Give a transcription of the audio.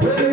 Hey.